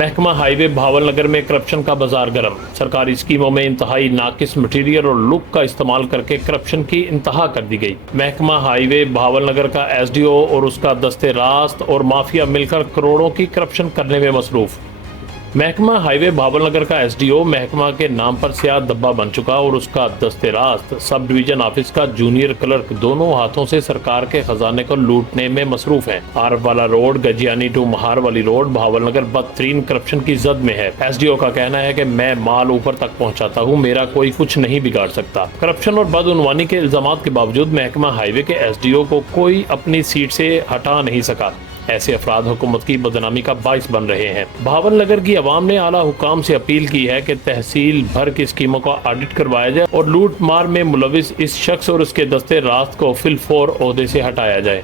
محکمہ ہائی وے بھاول نگر میں کرپشن کا بازار گرم، سرکاری اسکیموں میں انتہائی ناقص مٹیریل اور لک کا استعمال کر کے کرپشن کی انتہا کر دی گئی۔ محکمہ ہائی وے بھاول نگر کا ایس ڈی او اور اس کا دست راست اور مافیا مل کر کروڑوں کی کرپشن کرنے میں مصروف۔ محکمہ ہائی وے بھاول نگر کا ایس ڈی او محکمہ کے نام پر سیاہ دبا بن چکا اور اس کا دست راست سب ڈویژن آفس کا جونیئر کلرک دونوں ہاتھوں سے سرکار کے خزانے کو لوٹنے میں مصروف ہیں۔ عارف والا روڈ گجیانی ٹو مہار والی روڈ بھاول نگر بدترین کرپشن کی زد میں ہے۔ ایس ڈی او کا کہنا ہے کہ میں مال اوپر تک پہنچاتا ہوں، میرا کوئی کچھ نہیں بگاڑ سکتا۔ کرپشن اور بدعنوانی کے الزامات کے باوجود محکمہ ہائی وے کے ایس ڈی او کو کوئی اپنی سیٹ سے ہٹا نہیں سکا۔ ایسے افراد حکومت کی بدنامی کا باعث بن رہے ہیں۔ بھاول نگر کی عوام نے اعلیٰ حکام سے اپیل کی ہے کہ تحصیل بھر کی اسکیموں کا آڈٹ کروایا جائے اور لوٹ مار میں ملوث اس شخص اور اس کے دستے راست کو فی الفور عہدے سے ہٹایا جائے۔